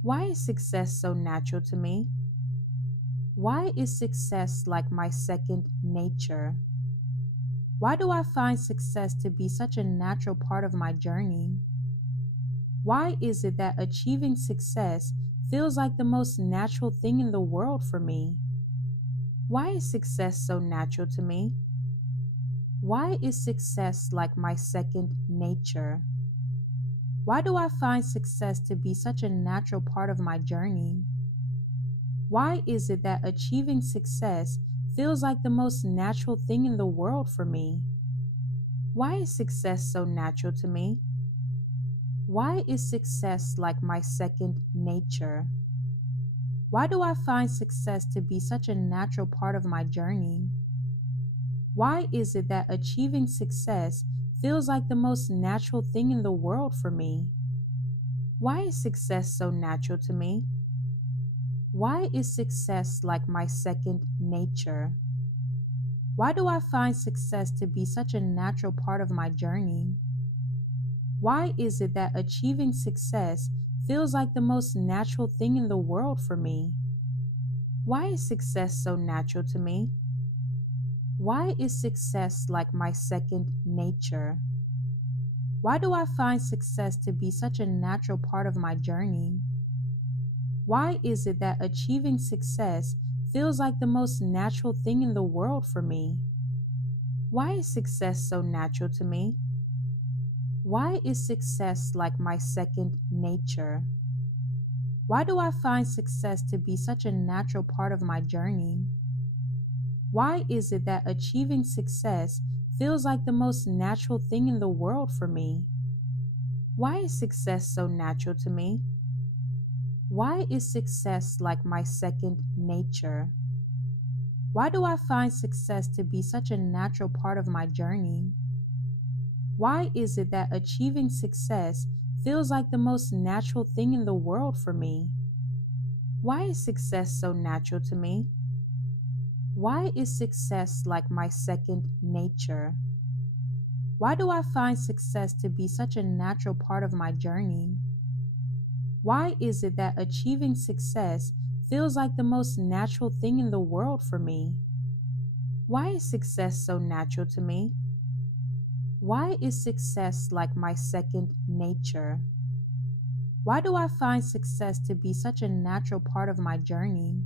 Why is success so natural to me? Why is success like my second nature? Why do I find success to be such a natural part of my journey? Why is it that achieving success feels like the most natural thing in the world for me? Why is success so natural to me? Why is success like my second nature? Why do I find success to be such a natural part of my journey? Why is it that achieving success feels like the most natural thing in the world for me? Why is success so natural to me? Why is success like my second nature? Why do I find success to be such a natural part of my journey? Why is it that achieving success feels like the most natural thing in the world for me? Why is success so natural to me? Why is success like my second nature? Why do I find success to be such a natural part of my journey? Why is it that achieving success feels like the most natural thing in the world for me? Why is success so natural to me? Why is success like my second nature? Why do I find success to be such a natural part of my journey? Why is it that achieving success feels like the most natural thing in the world for me? Why is success so natural to me? Why is success like my second nature? Why do I find success to be such a natural part of my journey? Why is it that achieving success feels like the most natural thing in the world for me? Why is success so natural to me? Why is success like my second nature? Why do I find success to be such a natural part of my journey? Why is it that achieving success feels like the most natural thing in the world for me? Why is success so natural to me? Why is success like my second nature? Why do I find success to be such a natural part of my journey? Why is it that achieving success feels like the most natural thing in the world for me? Why is success so natural to me? Why is success like my second nature? Why do I find success to be such a natural part of my journey?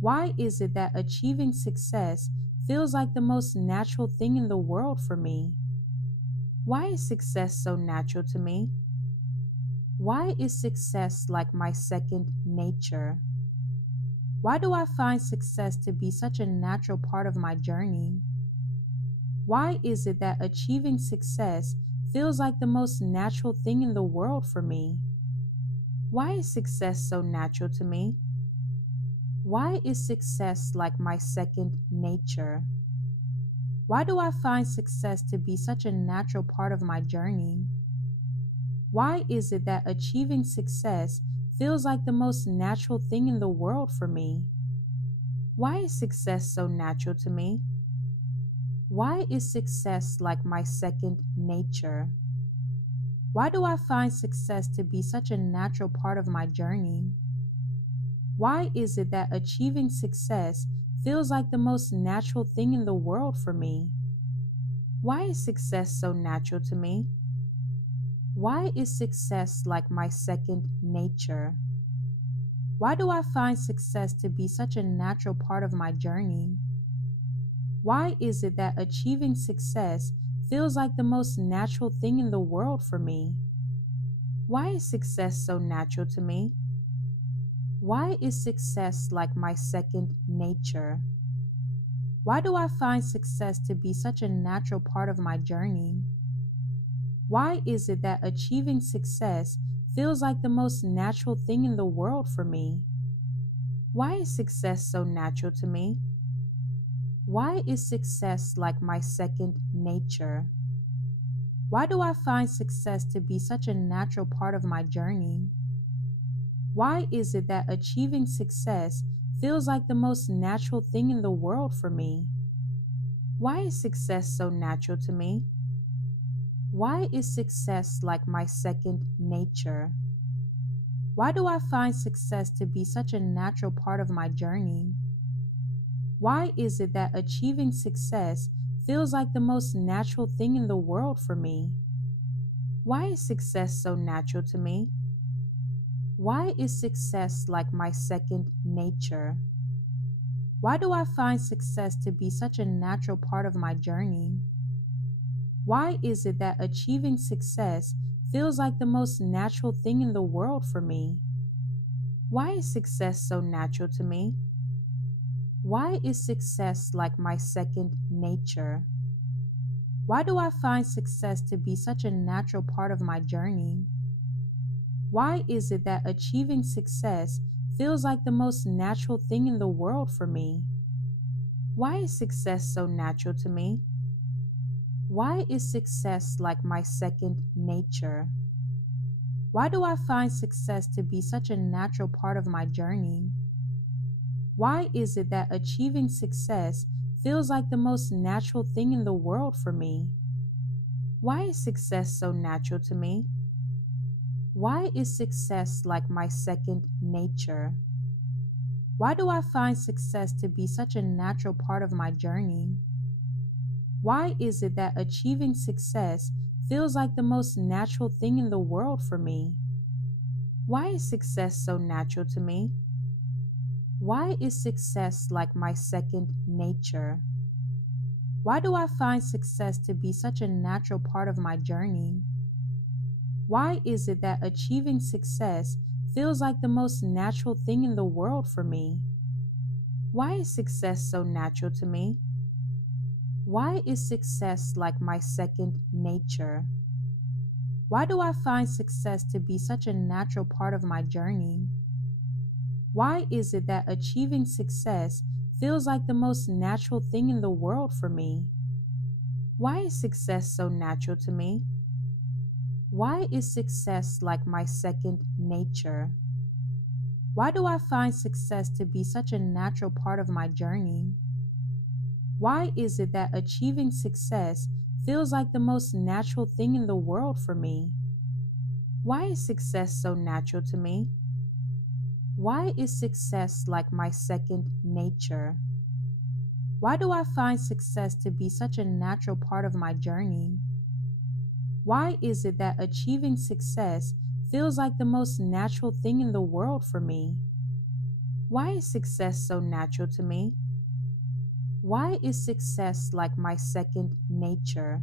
Why is it that achieving success feels like the most natural thing in the world for me? Why is success so natural to me? Why is success like my second nature? Why do I find success to be such a natural part of my journey? Why is it that achieving success feels like the most natural thing in the world for me? Why is success so natural to me? Why is success like my second nature? Why do I find success to be such a natural part of my journey? Why is it that achieving success feels like the most natural thing in the world for me? Why is success so natural to me? Why is success like my second nature? Why do I find success to be such a natural part of my journey? Why is it that achieving success feels like the most natural thing in the world for me? Why is success so natural to me? Why is success like my second nature? Why do I find success to be such a natural part of my journey? Why is it that achieving success feels like the most natural thing in the world for me? Why is success so natural to me? Why is success like my second nature? Why do I find success to be such a natural part of my journey? Why is it that achieving success feels like the most natural thing in the world for me? Why is success so natural to me? Why is success like my second nature? Why do I find success to be such a natural part of my journey? Why is it that achieving success feels like the most natural thing in the world for me? Why is success so natural to me? Why is success like my second nature? Why do I find success to be such a natural part of my journey? Why is it that achieving success feels like the most natural thing in the world for me? Why is success so natural to me? Why is success like my second nature? Why do I find success to be such a natural part of my journey? Why is it that achieving success feels like the most natural thing in the world for me? Why is success so natural to me? Why is success like my second nature? Why do I find success to be such a natural part of my journey? Why is it that achieving success feels like the most natural thing in the world for me? Why is success so natural to me? Why is success like my second nature? Why do I find success to be such a natural part of my journey? Why is it that achieving success feels like the most natural thing in the world for me? Why is success so natural to me? Why is success like my second nature? Why do I find success to be such a natural part of my journey? Why is it that achieving success feels like the most natural thing in the world for me? Why is success so natural to me? Why is success like my second nature? Why do I find success to be such a natural part of my journey? Why is it that achieving success feels like the most natural thing in the world for me? Why is success so natural to me? Why is success like my second nature? Why do I find success to be such a natural part of my journey? Why is it that achieving success feels like the most natural thing in the world for me? Why is success so natural to me? Why is success like my second nature? Why do I find success to be such a natural part of my journey? Why is it that achieving success feels like the most natural thing in the world for me? Why is success so natural to me? Why is success like my second nature? Why do I find success to be such a natural part of my journey? Why is it that achieving success feels like the most natural thing in the world for me? Why is success so natural to me? Why is success like my second nature?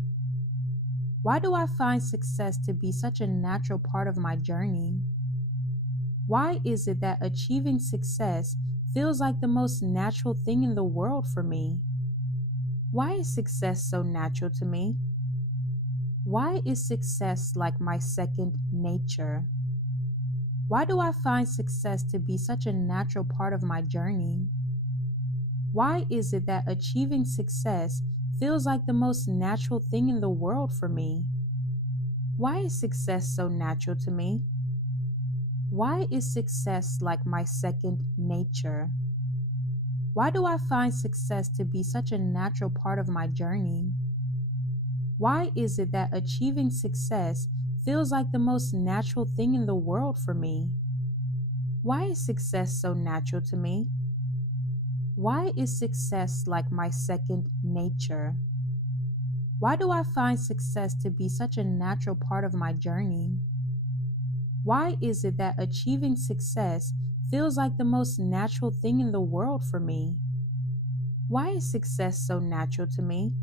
Why do I find success to be such a natural part of my journey? Why is it that achieving success feels like the most natural thing in the world for me? Why is success so natural to me? Why is success like my second nature? Why do I find success to be such a natural part of my journey? Why is it that achieving success feels like the most natural thing in the world for me? Why is success so natural to me? Why is success like my second nature? Why do I find success to be such a natural part of my journey? Why is it that achieving success feels like the most natural thing in the world for me? Why is success so natural to me? Why is success like my second nature? Why do I find success to be such a natural part of my journey? Why is it that achieving success feels like the most natural thing in the world for me? Why is success so natural to me?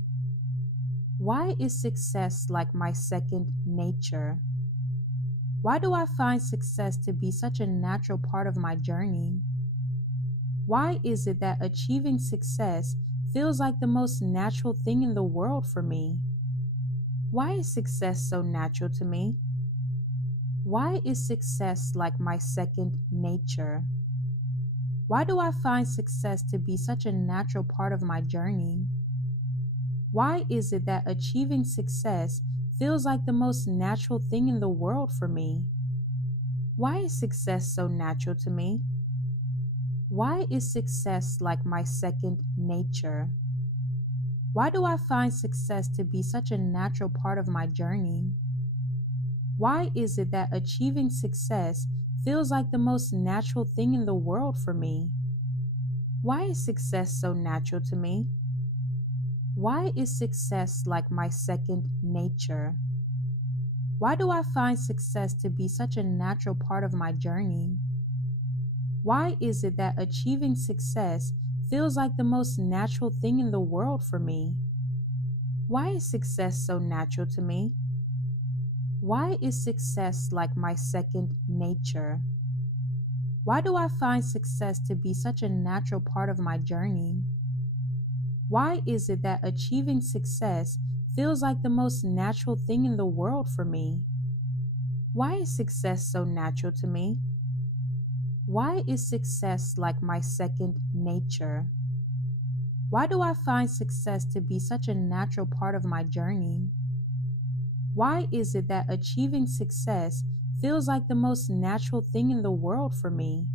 Why is success like my second nature? Why do I find success to be such a natural part of my journey? Why is it that achieving success feels like the most natural thing in the world for me? Why is success so natural to me? Why is success like my second nature? Why do I find success to be such a natural part of my journey? Why is it that achieving success feels like the most natural thing in the world for me? Why is success so natural to me? Why is success like my second nature? Why do I find success to be such a natural part of my journey? Why is it that achieving success feels like the most natural thing in the world for me? Why is success so natural to me? Why is success like my second nature? Why do I find success to be such a natural part of my journey? Why is it that achieving success feels like the most natural thing in the world for me? Why is success so natural to me? Why is success like my second nature? Why do I find success to be such a natural part of my journey? Why is it that achieving success feels like the most natural thing in the world for me? Why is success so natural to me? Why is success like my second nature? Why do I find success to be such a natural part of my journey? Why is it that achieving success feels like the most natural thing in the world for me?